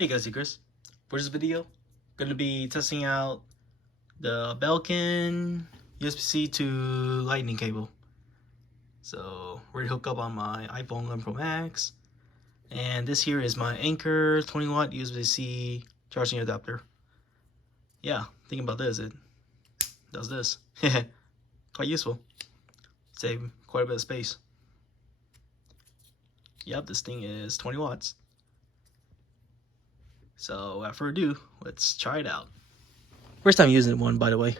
Hey guys, it's Chris. For this video, gonna be testing out the Belkin USB-C to Lightning cable. So we're hooked up on my iPhone 11 Pro Max, and this here is my Anchor 20-watt USB-C charging adapter. Yeah, thinking about this, it does this. Quite useful. Save quite a bit of space. Yep, this thing is 20 watts. So without further ado, let's try it out. First time using one, by the way.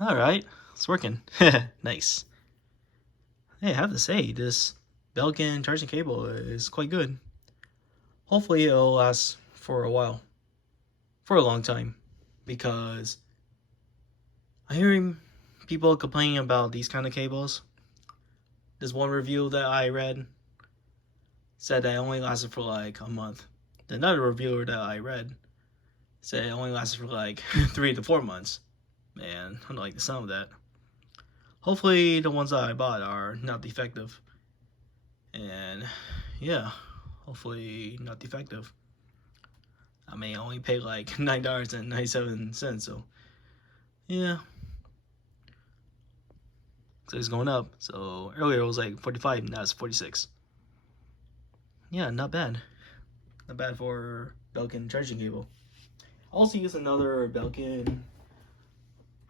Alright, it's working. Nice. Hey, I have to say, this Belkin charging cable is quite good. Hopefully it'll last for a while. For a long time. Because I'm hearing people complaining about these kind of cables. This one review that I read said that it only lasted for like a month. Another reviewer that I read said it only lasted for like 3 to 4 months. Man, I don't like the sound of that. Hopefully the ones that I bought are not defective. And yeah, hopefully not defective. I may only pay like $9.97, so yeah. So it's going up. So earlier it was like 45, now it's 46. Yeah, not bad. Not bad for Belkin charging cable. I also use another Belkin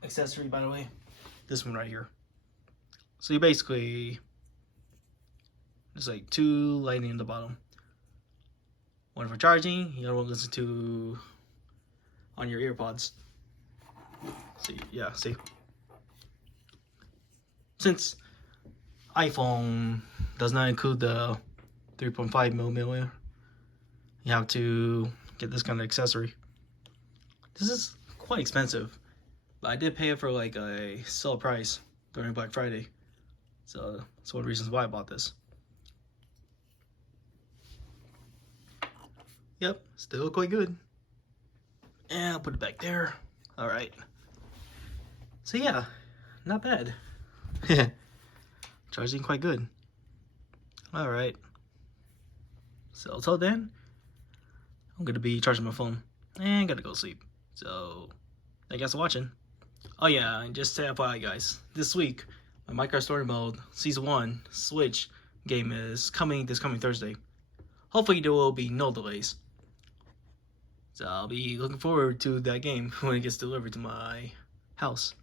accessory, by the way. This one right here. So you basically, there's like 2 lightning in the bottom. One for charging, the other one listen to on your earpods. See, yeah, see. Since iPhone does not include the 3.5 millimeter, you have to get this kind of accessory. This is quite expensive, but I did pay it for like a sale price during Black Friday, so that's one of the reasons why I bought this. Yep, still quite good. And I'll put it back there. All right. So yeah, not bad. Charging quite good. All right. So until then, I'm gonna be charging my phone and gotta go to sleep. So thank you guys for watching. Oh yeah, and just to FYI guys, this week my Minecraft Story Mode Season 1 Switch game is coming this coming Thursday. Hopefully there will be no delays. So I'll be looking forward to that game when it gets delivered to my house.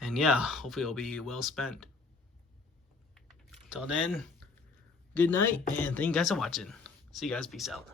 And yeah, hopefully it'll be well spent. Till then, good night, and thank you guys for watching. See you guys, peace out.